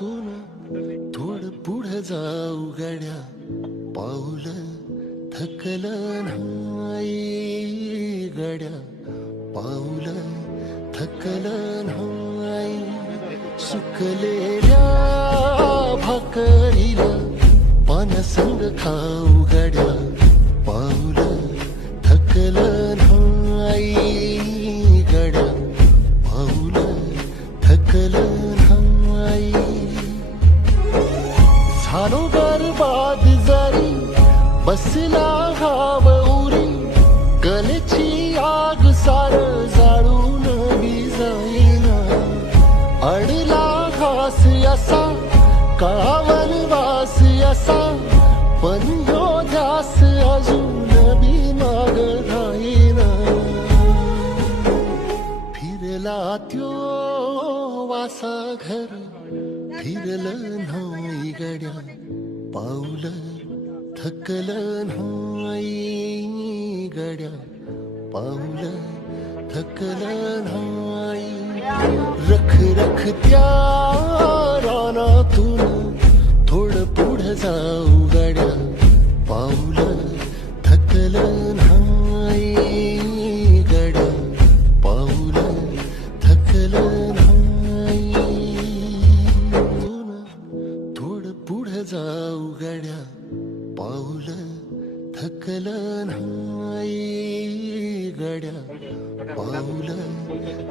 थोडं पुढे जाऊ गड्या, पाऊल थकलं नाही गड्या, पाऊल थकलं नाही. सुकलेल्या भाकरीला पानसंग खाऊ गड्या, पाऊल थकलं नाही गड्या, पाऊल थकलं नाही. झालो बरबाद जरी बसला घाव उरी, गलेची आग सार जाळून जाईना. अडला घास असा काळावन वास असा, पण ह्यो ध्यास अजून बी माग राहीना. फिरला त्यो वासा घर, फिरलं नाही गड्या, पाऊल थकलं नाही गड्या, पाऊल थकलं नाही. रख रख त्या रानातून थोडं पुढं जाऊ गड्या, पाऊल थकलं नाही गड्या, पाऊल थकलं नाही. थोडं पुढं जाऊ गड्या, पाऊल थकलं नाही गड्या, पाऊल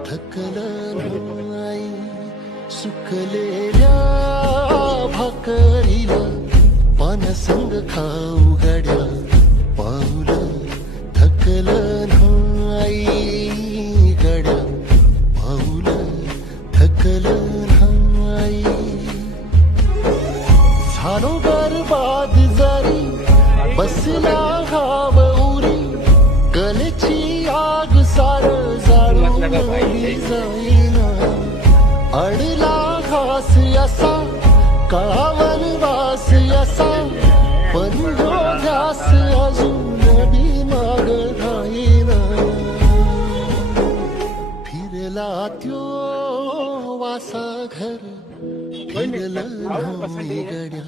थकलं नाही. सुकलेल्या भाकरीला पानसंग खाऊ गड्या, पाऊल थकलं नाही गड्या, पाऊल थकलं नाही. झालो बरबाद जरी बसला घाव उरी, गलेची आग सार जाळून जाईना. अडला घास असा काळावन वास असा, पण ह्यो ध्यास अजून बी माग राहीना. फिरला त्यो वासा घर, फिरलं नाही गड्या,